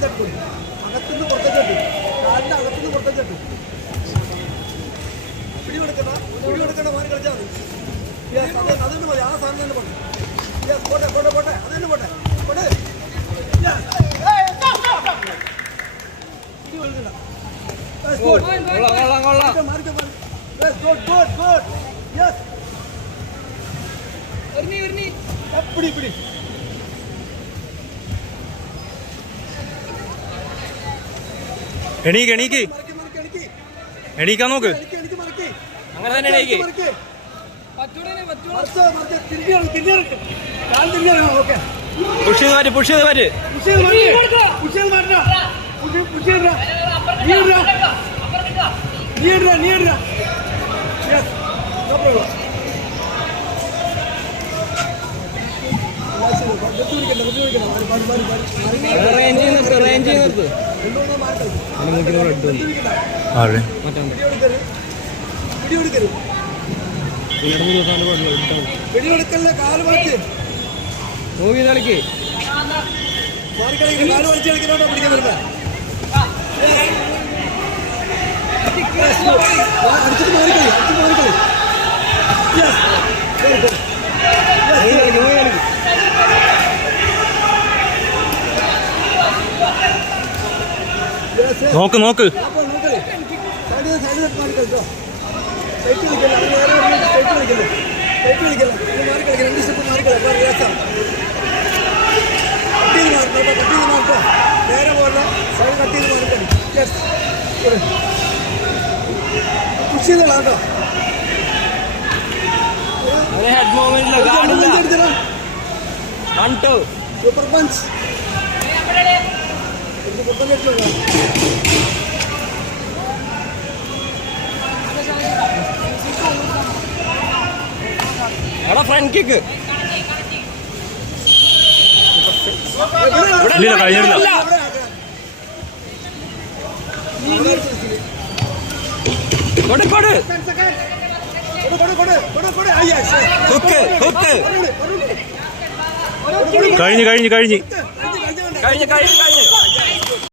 അകത്തുനിന്ന് പുറത്തേക്ക് കാലിന്റെ അകത്തുനിന്ന് പുറത്തേക്ക് പിടികൊടുക്കണ്ട മാറി കളിച്ചാൽ മതി. അതിന് മതി, ആ സാധനം തന്നെ പോട്ടെ. പോട്ടെ പോട്ടെ പോട്ടെ, അത് തന്നെ പോട്ടെ പോട്ടെ. എണീക്ക് എണീക്ക് എണീക്കാൻ നോക്ക്. അങ്ങനെ തന്നെ എണീക്ക്. പുഷ് ചെയ്ത് മാറ്റ്, പുഷ് ചെയ്ത് മാറ്റ്. വെടിയെടുക്കല്ലേ, കാല് വലിച്ച് മൂവി കളിക്ക്. മാറിക്കളിക്കണം, കാല് വലിച്ച് കളിക്കണോട്ടോ പിടിക്കാൻ വരുമ്പോ. അടിച്ചിട്ട് മാറിക്കളി, അടിച്ചിട്ട് മാറിക്കളി. നോക്ക് നോക്ക്. നേരെ പോലെ സൈഡ് കട്ട് ചെയ്ത് മാറിക്കളി. പുഷ് ചെയ്തോളാം കേട്ടോ. Super punch. ഫ്രണ്ട് കിക്ക് കഴിഞ്ഞില്ല. കഴിഞ്ഞു കഴിഞ്ഞു കഴിഞ്ഞു കഴിഞ്ഞു കഴിഞ്ഞു കഴിഞ്ഞു.